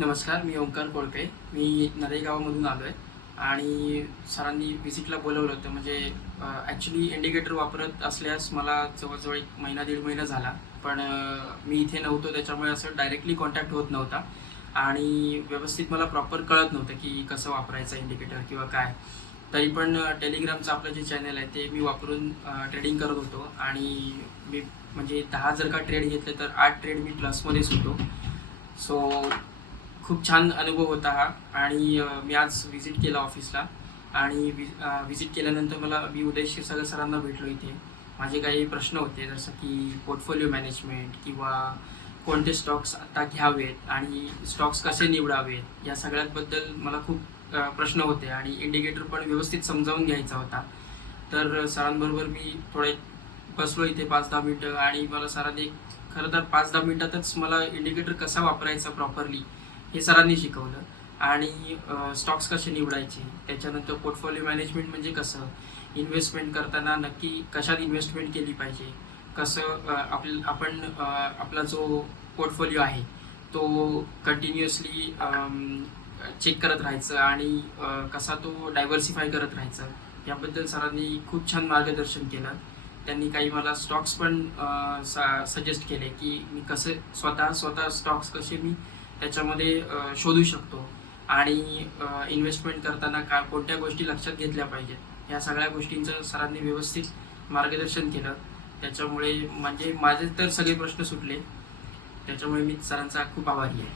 नमस्कार मी ओंकार कोळपे मी नरेगावामधून आलो आहे आणि सरांनी व्हिजिटला बोलवलं होतं. म्हणजे ॲक्च्युली इंडिकेटर वापरत असल्यास मला जवळजवळ एक महिना दीड महिना झाला. पण मी इथे नव्हतो. त्याच्यामुळे असं डायरेक्टली कॉन्टॅक्ट होत नव्हता. आणि व्यवस्थित मला प्रॉपर कळत नव्हतं की कसं वापरायचं इंडिकेटर किंवा काय. तरी पण टेलिग्रामचं आपलं जे चॅनल आहे ते मी वापरून ट्रेडिंग करत होतो. आणि मी म्हणजे दहा जर का ट्रेड घेतले तर आठ ट्रेड मी प्लसमध्येच होतो. सो खूप छान अनुभव होता हा. आणि मी आज व्हिजिट केला ऑफिसला आणि व्हिजिट केल्यानंतर मला मी उदय क्षीरसागर सरांना भेटलो इथे. माझे काही प्रश्न होते जसं की पोर्टफोलिओ मॅनेजमेंट किंवा कोणते स्टॉक्स आता घ्यावेत आणि स्टॉक्स कसे निवडावेत या सगळ्याबद्दल मला खूप प्रश्न होते आणि इंडिकेटर पण व्यवस्थित समजावून घ्यायचा होता. तर सरांबरोबर मी थोडे बसलो इथे पाच दहा मिनटं आणि मला सरांनी खरं तर पाच दहा मिनिटातच मला इंडिकेटर कसा वापरायचा प्रॉपरली हे सरांनी शिकवलं. आणि स्टॉक्स कसे निवडायचे? त्याच्यानंतर पोर्टफोलिओ मॅनेजमेंट म्हणजे कसं? इन्व्हेस्टमेंट करताना नक्की कशात इन्व्हेस्टमेंट केली पाहिजे? कसं आप आपल आपण आपला जो पोर्टफोलिओ आहे तो कंटिन्युअसली चेक करत राहायचं आणि कसा तो डायव्हर्सिफाय करत राहायचं याबद्दल सरांनी खूप छान मार्गदर्शन केलं. त्यांनी काही मला स्टॉक्स पण सजेस्ट केले की मी कसे स्वतः स्वतः स्टॉक्स कसे मी त्याच्यामध्ये शोधू शकतो. आणि इन्व्हेस्टमेंट करताना का कोणत्या गोष्टी लक्षात घेतल्या पाहिजेत? या सगळ्या गोष्टींचं सरांनी व्यवस्थित मार्गदर्शन केलं. त्याच्यामुळे म्हणजे माझे तर सगळे प्रश्न सुटले. त्याच्यामुळे मी सरांचा खूप आभारी आहे.